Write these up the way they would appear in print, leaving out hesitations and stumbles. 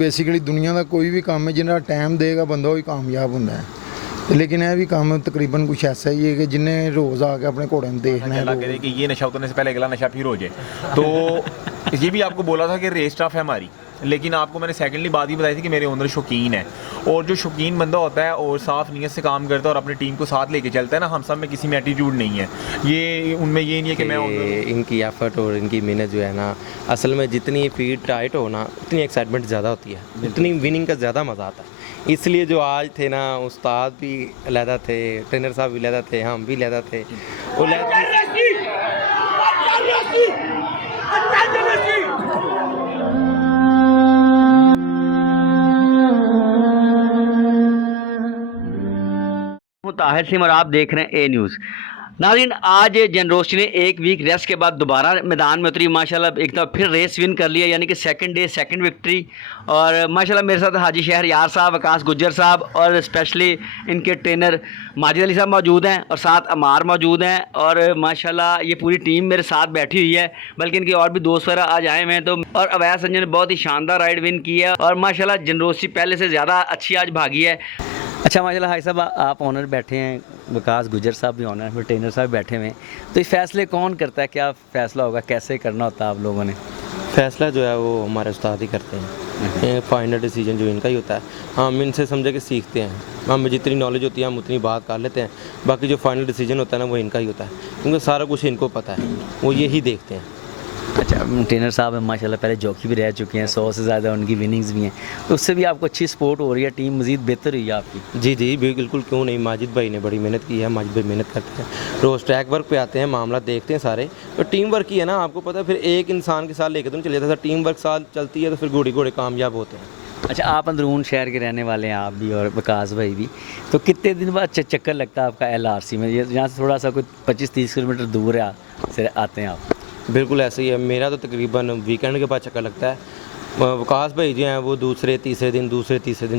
Basically दुनिया का कोई भी काम है जिन्ना टाइम देगा बंदा वही कामयाब होंदा है। लेकिन यह भी काम तकरीबन कुछ ऐसा ही है कि जिन्हें रोज़ आके अपने घोड़े में देखना है। अल्लाह करे कि ये नशा उतरने से पहले अगला नशा फिर हो जाए। तो ये भी आपको बोला था कि रेस टफ है हमारी, लेकिन आपको मैंने सेकेंडली बात ही बताई थी कि मेरे ओनर शौकीन है, और जो शौकीन बंदा होता है और साफ़ नीयत से काम करता है और अपनी टीम को साथ लेके चलता है ना, हम सब में किसी में एटीट्यूड नहीं है। ये उनमें ये नहीं है कि मैं इनकी एफर्ट और इनकी मेहनत जो है ना, असल में जितनी फील्ड टाइट हो ना उतनी एक्साइटमेंट ज़्यादा होती है, उतनी विनिंग का ज़्यादा मज़ा आता है। इसलिए जो आज थे ना, उस्ताद भी लहदा थे, ट्रेनर साहब भी लहदा थे, हम भी लहदा थे। वो ताहिर सिंह और आप देख रहे हैं ए न्यूज़। नाज़रीन, आज जनरोशी ने एक वीक रेस्ट के बाद दोबारा मैदान में उतरी, माशाल्लाह एक दफ़ा फिर रेस विन कर लिया, यानी कि सेकंड डे सेकंड विक्ट्री। और माशाल्लाह मेरे साथ हाजी शहरयार साहब, वकास गुज्जर साहब और स्पेशली इनके ट्रेनर माजिद अली साहब मौजूद हैं, और साथ अमार मौजूद हैं, और माशाल्लाह ये पूरी टीम मेरे साथ बैठी हुई है, बल्कि इनके और भी दोस्त वगैरह आज आए हुए हैं। तो और अवैस संजय ने बहुत ही शानदार राइड विन की है, और माशाल्लाह जनरोशी पहले से ज़्यादा अच्छी आज भागी है। अच्छा माशाल्लाह हाई साहब, आप ऑनर बैठे हैं, वकास गुज्जर साहब भी ऑनर, फिर ट्रेनर साहब बैठे हुए हैं, तो इस फैसले कौन करता है, क्या फ़ैसला होगा, कैसे करना होता है आप लोगों ने? फ़ैसला जो है वो हमारे उस्ताद ही करते हैं, फाइनल डिसीजन जो इनका ही होता है। हम इनसे समझे कि सीखते हैं, हमें जितनी नॉलेज होती है हम उतनी बात कर लेते हैं, बाकी जो फाइनल डिसीजन होता है ना वो इनका ही होता है, क्योंकि सारा कुछ इनको पता है, वो यही देखते हैं। अच्छा, ट्रेनर साहब माशाल्लाह पहले जॉकी भी रह चुके हैं, 100 से ज़्यादा उनकी विनिंग्स भी हैं, तो उससे भी आपको अच्छी सपोर्ट हो रही है, टीम मज़ीद बेहतर हुई है आपकी? जी जी बिल्कुल, क्यों नहीं। माजिद भाई ने बड़ी मेहनत की है, माजिद भाई मेहनत करते हैं, रोज़ ट्रैक वर्क पे आते हैं, मामला देखते हैं सारे, तो टीम वर्क ही है ना, आपको पता है। फिर एक इंसान के साथ लेकर तो नहीं चले जाता, टीम वर्क साथ चलती है तो फिर घोड़े घोड़े कामयाब होते हैं। अच्छा, आप अंदरून शहर के रहने वाले हैं, आप भी और वकास भाई भी, तो कितने दिन बाद चक्कर लगता है आपका LRC में? यहाँ से थोड़ा सा कोई 25-30 किलोमीटर दूर है से आते हैं आप? बिल्कुल ऐसे ही है, मेरा तो तकरीबन वीकेंड के बाद चक्कर लगता है। वकास भाई जो हैं वो दूसरे तीसरे दिन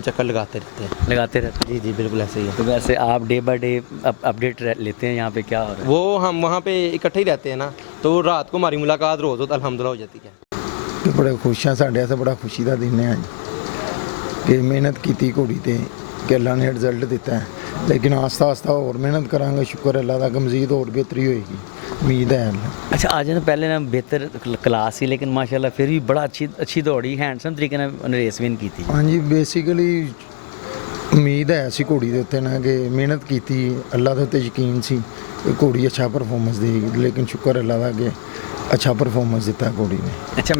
चक्कर लगाते रहते हैं। जी जी बिल्कुल ऐसे ही है। तो वैसे आप डे बाय डे अपडेट लेते हैं यहाँ पे क्या हो रहा है? वो हम वहाँ पे इकट्ठे ही रहते हैं ना, तो रात को हमारी मुलाकात रोज़ हो तो अल्हम्दुलिल्लाह हो जाती है। कि बड़े खुश हैं, साढ़े से बड़ा खुशी का दिन है कि मेहनत की घोड़ी ते कि अल्लाह ने रिजल्ट दिता है, लेकिन आस्ता आस्ता और मेहनत करांगे, शुक्र अल्लाह का मज़ीद और बेहतरी होएगी, उम्मीद है अल्लाह। अच्छा, आज ना पहले ना बेहतर क्लास ही, लेकिन माशाल्लाह फिर भी बड़ा अच्छी दौड़ी, हैंडसम तरीके ने रेस विन की थी। हाँ जी, बेसिकली उम्मीद है ऐसी घोड़ी के उत्ते ना कि मेहनत की, अल्लाह के उत्ते यकीन सी कि घोड़ी अच्छा परफॉर्मेंस देगी, लेकिन शुक्र अल्लाह का कि अच्छा परफॉर्मेंस दिता घोड़ी ने। अच्छा,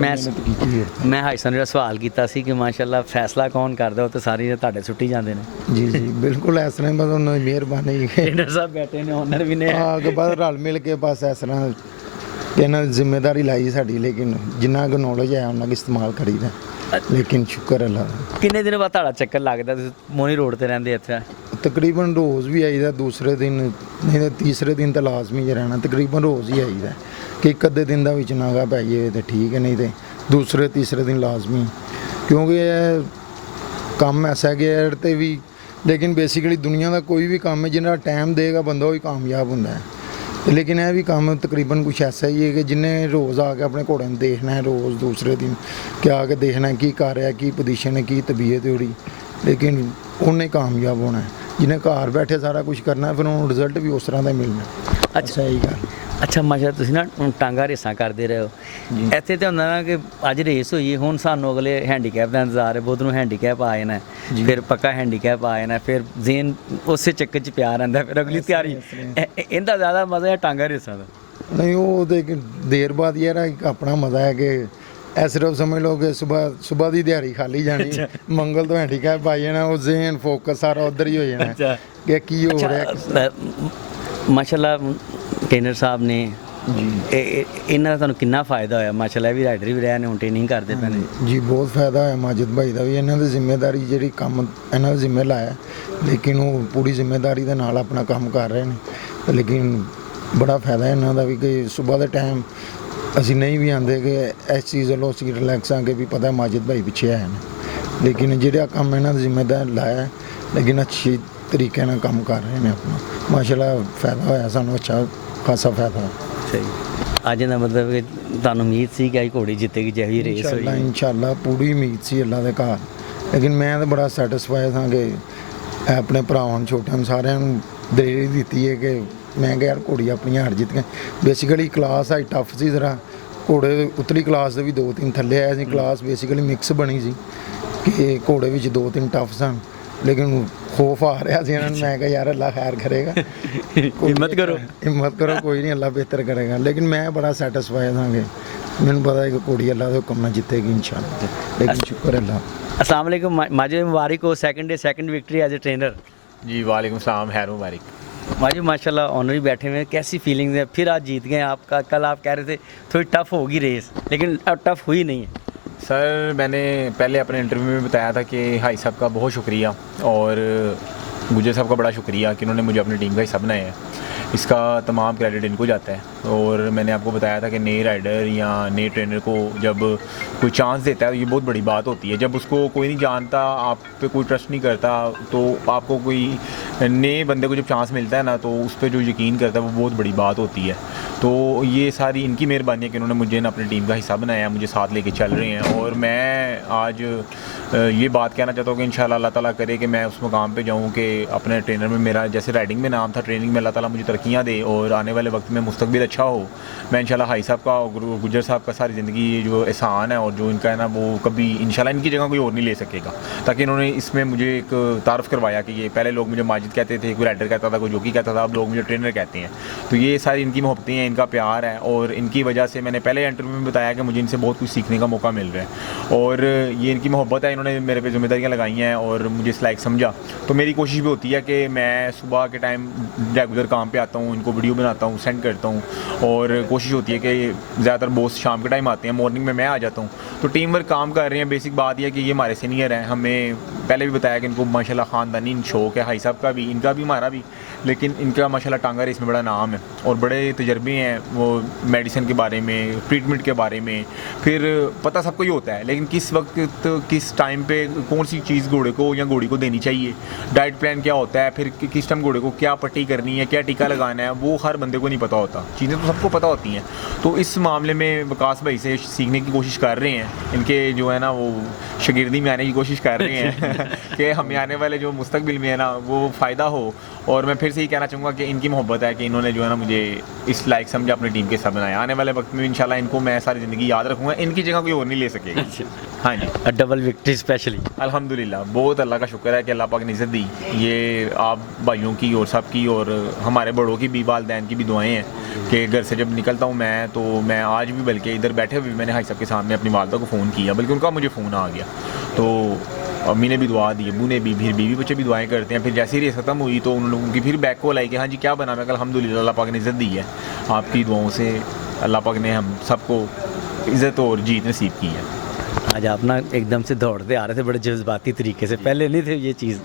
मैं हाई सन सवाल किया सी कि माशाल्लाह फैसला कौन करता, तो सारी तुहाडे सुट्टी जाते हैं। जी जी बिल्कुल, इस तरह बस उन्होंने मेहरबानी ट्रेनर साहब बैठे ने, ऑनर भी ने, हाँ कि बस रल मिल के बस इस तरह कि इन्होंने जिम्मेदारी लाई साड़ी, लेकिन जिन्ना को नॉलेज है उन्ना इस्तेमाल करीदा, लेकिन शुक्र अल्लाह। किन्ने दिन बाद तुहाडा चक्कर लगदा? तुसीं मोनी रोड ते रहिंदे इत्थे? तकरीबन रोज़ भी आईदा, दूसरे दिन नहीं तो तीसरे दिन तो लाजमी ही रहना, तकरीबन रोज़ ही आईदा कि एक अद्धे दिन का विच नागा पै जाए तो ठीक है, नहीं तो दूसरे तीसरे दिन लाजमी, क्योंकि काम ऐसा है कि ते भी। लेकिन बेसिकली दुनिया का कोई भी काम है जिन्ना टाइम देगा बंदा वही कामयाब होंदा है। लेकिन यह भी काम तकरीबन कुछ ऐसा ही है कि जिन्हें रोज़ आके अपने घोड़े में देखना है, रोज़ दूसरे दिन क्या आके देखना है की कर रहा है, की पोजीशन है, की तबीयत है, लेकिन उन्हें कामयाब होना है। जिन्हें घर बैठे सारा कुछ करना है, फिर उन्होंने रिजल्ट भी उस तरह का मिलना। अच्छा यही गल। अच्छा माशा, तुसीं ना टांगा रेसां करते रहे हो, ਇੱਥੇ ਤੇ ਹੁੰਦਾ ਨਾ ਕਿ ਅੱਜ ਰੇਸ ਹੋਈ, ਹੁਣ ਸਾਨੂੰ ਅਗਲੇ ਹੈਂਡੀਕੈਪ ਦਾ ਇੰਤਜ਼ਾਰ ਹੈ, ਬਹੁਤ ਨੂੰ ਹੈਂਡੀਕੈਪ ਆ ਜਾਣਾ, ਫਿਰ ਪੱਕਾ ਹੈਂਡੀਕੈਪ ਆ ਜਾਣਾ, ਫਿਰ ਜ਼ੇਨ ਉਸੇ ਚੱਕਰ 'ਚ ਪਿਆ ਰਹਿੰਦਾ, ਫਿਰ ਅਗਲੀ ਤਿਆਰੀ। ਇਹਦਾ ਜ਼ਿਆਦਾ ਮਜ਼ਾ ਹੈ ਟਾਂਗਾ ਰੇਸਾਂ ਦਾ? नहीं, वो तो देर बाद यार एक अपना मज़ा है कि ऐसे सिर्फ समझ लो कि सुबह की दिहाड़ी खाली जानी, मंगल तो हैंडीकैप आई जाना, वो जेन फोकस सारा उधर ही हो जाना कि की हो रहा है। माशाल्लाह ट्रेनर साहब ने इन्ना ਤੁਹਾਨੂੰ ਕਿੰਨਾ ਫਾਇਦਾ ਹੋਇਆ? माशाल्लाह भी राइडर भी रहे ने, ਹੁਣ ट्रेनिंग ਕਰਦੇ ਪਏ ਨੇ। जी बहुत फायदा है, माजिद भाई का भी इन्हों की जिम्मेदारी जी काम इन्होंने जिम्मे लाया, लेकिन वो पूरी जिम्मेदारी के नाल अपना काम कर रहे हैं, लेकिन बड़ा फायदा है इन्हों का भी कि सुबह के टाइम असी नहीं भी आते कि इस चीज़ वालों असी रिलैक्स आके भी पता है माजिद भाई पिछे है, लेकिन जो काम इन्हों जिम्मेदार लाया, लेकिन अच्छी तरीके नाल काम कर रहे हैं अपना, माशाल्लाह फायदा होया, सानू अच्छा खासा फायदा। सही। ਅੱਜ ਦਾ ਮਤਲਬ ਕਿ ਤੁਹਾਨੂੰ ਉਮੀਦ ਸੀ ਕਿ ਅੱਜ ਘੋੜੀ ਜਿੱਤੇਗੀ ਜਿਹੀ ਰੇਸ ਇਨਸ਼ਾਅੱਲਾ ਹੋਈ ਇਨਸ਼ਾਅੱਲਾ ਪੂਰੀ ਉਮੀਦ ਸੀ ਅੱਲਾ ਦੇ ਘਰ, ਲੇਕਿਨ ਮੈਂ ਤਾਂ ਬੜਾ ਸੈਟੀਸਫਾਈ ਹਾਂ ਕਿ ਆਪਣੇ ਭਰਾਵਾਂ ਨੂੰ ਛੋਟਿਆਂ ਨੂੰ ਸਾਰਿਆਂ ਨੂੰ ਦਲੇਰੀ ਦਿੱਤੀ ਹੈ ਕਿ ਮੈਂ ਕਿਹਾ ਯਾਰ ਘੋੜੀ ਆਪਣੀ ਹਾਰ ਜਿੱਤ ਗਏ। ਬੇਸਿਕਲੀ ਕਲਾਸ ਆਈ ਟਫ ਸੀ ਜ਼ਰਾ, ਘੋੜੇ ਉਤਲੀ ਕਲਾਸ ਦੇ ਵੀ 2-3 ਥੱਲੇ ਆਏ ਸੀ, ਕਲਾਸ ਬੇਸਿਕਲੀ ਮਿਕਸ ਬਣੀ ਸੀ ਕਿ ਘੋੜੇ ਵਿੱਚ 2-3 ਟਫ ਸਨ, ਲੇਕਿਨ ਖੌਫ ਆ ਰਿਹਾ ਸੀ ਇਹਨਾਂ ਨੂੰ। ਮੈਂ ਕਿਹਾ ਯਾਰ ਅੱਲਾ ਖੈਰ ਕਰੇਗਾ, ਹਿੰਮਤ ਕਰੋ। ਹਿੰਮਤ ਕਰੋ, ਕੋਈ ਨਹੀਂ ਅੱਲਾ ਬਿਹਤਰ ਕਰੇਗਾ। ਲੇਕਿਨ ਮੈਂ ਬੜਾ ਸੈਟੀਸਫਾਈ ਹਾਂ ਕਿ ਮੈਨੂੰ ਪਤਾ ਹੈ ਕਿ ਘੋੜੀ ਅੱਲਾ ਦੇ ਹੁਕਮ ਨਾਲ ਜਿੱਤੇਗੀ इंशाअल्लाह, लेकिन शुक्र अल्लाह। अस्सलाम वालेकुम, माजिद मुबारक हो, second day second victory as a trainer. जी वालेकुम सलाम, खैर मुबारक। माजिद माशाल्लाह ऑनर ही बैठे हुए हैं, कैसी फीलिंग्स है? फिर आज जीत गए आपका, कल आप कह रहे थे थोड़ी टफ होगी रेस, लेकिन अब टफ हुई नहीं है। सर मैंने पहले अपने इंटरव्यू में बताया था कि हाई साहब का बहुत शुक्रिया और गुजर साहब का बड़ा शुक्रिया कि उन्होंने मुझे अपनी टीम का हिस्सा बनाया है। इसका तमाम क्रेडिट इनको जाता है। और मैंने आपको बताया था कि नए राइडर या नए ट्रेनर को जब कोई चांस देता है ये बहुत बड़ी बात होती है। जब उसको कोई नहीं जानता, आप पे कोई ट्रस्ट नहीं करता, तो आपको कोई नए बंदे को जब चांस मिलता है ना, तो उस पर जो यकीन करता है वो बहुत बड़ी बात होती है। तो ये सारी इनकी मेहरबानी है कि उन्होंने मुझे अपनी टीम का हिस्सा बनाया, मुझे साथ लेके चल रहे हैं। और मैं आज ये बात कहना चाहता हूँ कि इंशाल्लाह अल्लाह ताला करे कि मैं उस मुकाम पे जाऊँ कि अपने ट्रेनर में मेरा जैसे राइडिंग में नाम था, ट्रेनिंग में अल्लाह ताला मुझे तरक्कियाँ दे और आने वाले वक्त में मुस्तकबिल अच्छा हो। मैं इंशाल्लाह हाई साहब का और गुजर साहब का सारी ज़िंदगी जो एहसान है और जो इनका है ना, वो कभी इंशाल्लाह इनकी जगह कोई और नहीं ले सकेगा। ताकि इन्होंने इसमें मुझे एक तारफ़ करवाया कि ये पहले लोग मुझे माजिद कहते थे, कोई राइडर कहता था, कोई जोकी कहता था, अब लोग मुझे ट्रेनर कहते हैं। तो ये सारी इनकी मोहब्बतें हैं, इनका प्यार है और इनकी वजह से मैंने पहले इंटरव्यू में बताया कि मुझे इनसे बहुत कुछ सीखने का मौका मिल रहा है। और ये इनकी मोहब्बत है, इन्होंने मेरे पे जिम्मेदारियाँ लगाई हैं और मुझे इस लायक समझा। तो मेरी कोशिश भी होती है कि मैं सुबह के टाइम रेगुलर काम पे आता हूँ, इनको वीडियो बनाता हूँ, सेंड करता हूँ। और कोशिश होती है कि ज़्यादातर बॉस शाम के टाइम आते हैं, मॉर्निंग में मैं आ जाता हूँ। तो टीम वर्क काम कर रहे हैं। बेसिक बात यह है कि ये हमारे सीनियर हैं, हमें पहले भी बताया कि इनको माशाल्लाह ख़ानदानी शौक़ है, हाई साहब का भी, इनका भी, हमारा भी। लेकिन इनका माशाल्लाह टांगा रेस में बड़ा नाम है और बड़े तजर्बे हैं। वो मेडिसिन के बारे में, ट्रीटमेंट के बारे में, फिर पता सबको ही होता है, लेकिन किस वक्त किस टाइम पे कौन सी चीज़ घोड़े को या घोड़ी को देनी चाहिए, डाइट प्लान क्या होता है, फिर किस टाइम घोड़े को क्या पट्टी करनी है, क्या टीका लगाना है, वो हर बंदे को नहीं पता होता। चीज़ें तो सबको पता होती हैं। तो इस मामले में वकास भाई से सीखने की कोशिश कर रहे हैं। इनके जो है ना वो शागिर्दी में आने की कोशिश कर रहे हैं कि हमें आने वाले जो मुस्तकबिल में है ना वो फ़ायदा हो। और मैं फिर से ही कहना चाहूँगा कि इनकी मोहब्बत है कि इन्होंने जो है ना मुझे इस लायक समझा, अपनी टीम के साथ बनाया। आने वाले वक्त में इंशाल्लाह इनको मैं सारी ज़िंदगी याद रखूँगा, इनकी जगह कोई और नहीं ले सकेगा। हाँ जी, डबल विक्ट्री स्पेशली अल्हम्दुलिल्लाह, बहुत अल्लाह का शुक्र है कि अल्लाह पाक ने इज़्ज़त दी। ये आप भाइयों की और सब की और हमारे बड़ों की भी, वालिदैन की भी दुआएं हैं कि घर से जब निकलता हूँ मैं, तो मैं आज भी बल्कि इधर बैठे हुए मैंने हाई साहब के सामने अपनी वालदा को फ़ोन किया, बल्कि उनका मुझे फ़ोन आ गया। तो अम्मी ने भी दुआ दी, अबू ने भी, फिर बीवी बच्चे भी दुआएं करते हैं। फिर जैसे ही रेस ख़त्म हुई तो उन लोगों की फिर बैक कॉल आई कि हाँ जी क्या बना। मैं कल अल्हम्दुलिल्लाह अल्लाह पाक ने इज़्ज़त दी है, आपकी दुआओं से अल्लाह पाक ने हम सबको इज़्ज़त और जीत नसीब की है। आज आप ना एकदम से दौड़ते आ रहे थे बड़े जज्बाती तरीके से, पहले नहीं थे ये चीज़।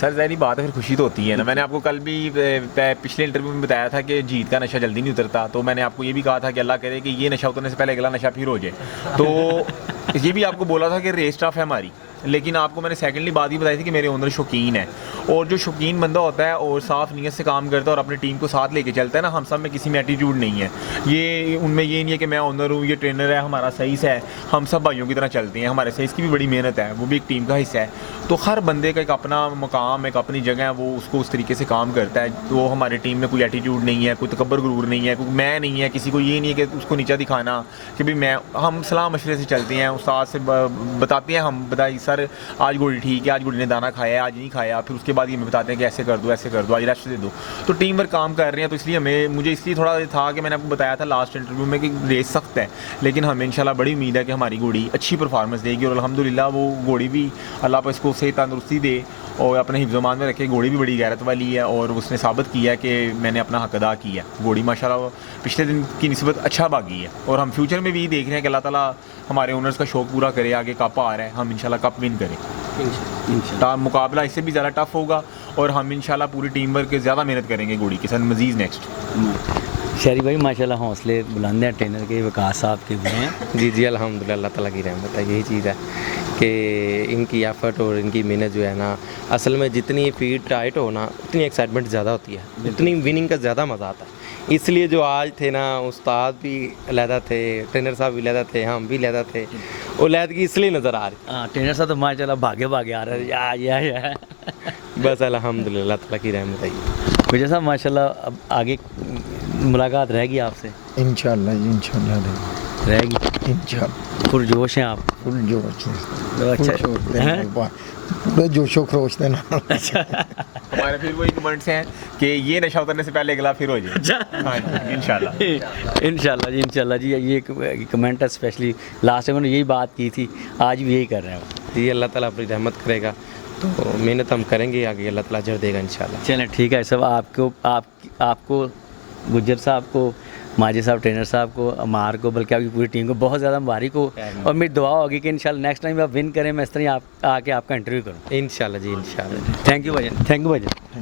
सर ज़ाहिर बात है, फिर खुशी तो होती है ना। मैंने आपको कल भी पिछले इंटरव्यू में बताया था कि जीत का नशा जल्दी नहीं उतरता। तो मैंने आपको ये भी कहा था कि अल्लाह करे कि ये नशा उतरने से पहले अगला नशा फिर हो जाए। तो ये भी आपको बोला था कि रेस टफ है हमारी, लेकिन आपको मैंने सेकेंडली बात ही बताई थी कि मेरे ओनर शौकीन है। और जो शौकीन बंदा होता है और साफ़ नीयत से काम करता है और अपनी टीम को साथ लेके चलता है ना, हम सब में किसी में एटीट्यूड नहीं है। ये उनमें ये नहीं है कि मैं ओनर हूँ, ये ट्रेनर है, हमारा सही से है। हम सब भाइयों की तरह चलते हैं। हमारे सही की भी बड़ी मेहनत है, वो भी एक टीम का हिस्सा है। तो हर बंदे का एक अपना मकाम, एक अपनी जगह है, वो उसको उस तरीके से काम करता है। तो हमारी टीम में कोई एटीट्यूड नहीं है, कोई तकब्बर गुरूर नहीं है, कोई मैं नहीं है, किसी को ये नहीं है कि उसको नीचा दिखाना कि भाई मैं। हम सलाह मशवरे से चलते हैं, उस्ताद से बताते हैं, हम बताइए सर आज घोड़ी ठीक है, आज घोड़ी ने दाना खाया है, आज नहीं खाया। फिर उसके बाद ये हमें बताते हैं कि ऐसे कर दो, ऐसे कर दो, आज रेस्ट दे दो। तो टीम वर्क काम कर रहे हैं। तो इसलिए मुझे इसलिए थोड़ा था कि मैंने आपको बताया था लास्ट इंटरव्यू में कि रेस सख्त है, लेकिन हमें इंशाल्लाह बड़ी उम्मीद है कि हमारी घोड़ी अच्छी परफॉर्मेंस देगी। और अल्हम्दुलिल्लाह वो घोड़ी भी अल्लाह पर इसको सेहत तंदुरुस्ती दे और अपने हिफ्ज़-ओ-मान में रखे। घोड़ी भी बड़ी गैरत वाली है और उसने साबित किया है कि मैंने अपना हक अदा किया। घोड़ी माशाल्लाह पिछले दिन की निस्बत अच्छा भागी है और हम फ्यूचर में भी देख रहे हैं कि अल्लाह ताला हमारे ओनर्स का शौक़ पूरा करे। आगे कप आ रहा है, हम इंशाल्लाह कप विन करें। मुकाबला इससे भी ज़्यादा टफ होगा और हम इंशाल्लाह पूरी टीम वर्क ज़्यादा मेहनत करेंगे घोड़ी के साथ मज़ीद नेक्स्ट। शहरी भाई माशाल्लाह हौसले बुलंद हैं ट्रेनर के, वकास साहब के भी हैं। जी जी अल्हम्दुलिल्लाह, अल्लाह ताला की रहमत है। यही चीज़ है कि इनकी एफ़र्ट और इनकी मेहनत जो है ना, असल में जितनी फीड टाइट हो ना उतनी एक्साइटमेंट ज़्यादा होती है, उतनी विनिंग का ज़्यादा मज़ा आता है। इसलिए जो आज थे ना, उस्ताद भी अलहदा थे, ट्रेनर साहब भी अलहदा थे, हम भी अलहदा थे, वो अलहदगी इसलिए नज़र आ रही। हाँ, ट्रेनर साहब तो माशाल्लाह भागे भागे आ रहे हैं या बस अल्हम्दुलिल्लाह ताला की रहमत है। गुजर साहब माशाल्लाह अब आगे मुलाकात रहेगी आपसे? इंशाल्लाह जी, इंशाल्लाह रहेगी, इंशाल्लाह पुरजोश हैं आप? फुल जोश तो अच्छा हैं? पूरे जोशो खरोश के नाल। हमारे फिर वही कमेंट्स हैं कि ये नशा उतरने से पहले अगला फिर हो जाए। हाँ जी, इंशाल्लाह। इंशाल्लाह जी, ये कमेंट है स्पेशली लास्ट टाइम उन्होंने यही बात की थी, आज भी यही कर रहे हैं। ये अल्लाह ताला अपनी रहमत करेगा, तो मेहनत हम करेंगे, आगे अल्लाह ताला अजर देगा इंशाल्लाह। चलें ठीक है सब, आपको गुज्जर साहब को, माजिद साहब, ट्रेनर साहब को, अमार को, बल्कि आपकी पूरी टीम को बहुत ज़्यादा मुबारक हो, और मेरी दुआ होगी कि इंशाल्लाह नेक्स्ट टाइम आप विन करें, मैं इस तरह आप आके आपका इंटरव्यू करूँ। इंशाल्लाह जी, इंशाल्लाह। थैंक यू भाईजान, थैंक यू भाईजान।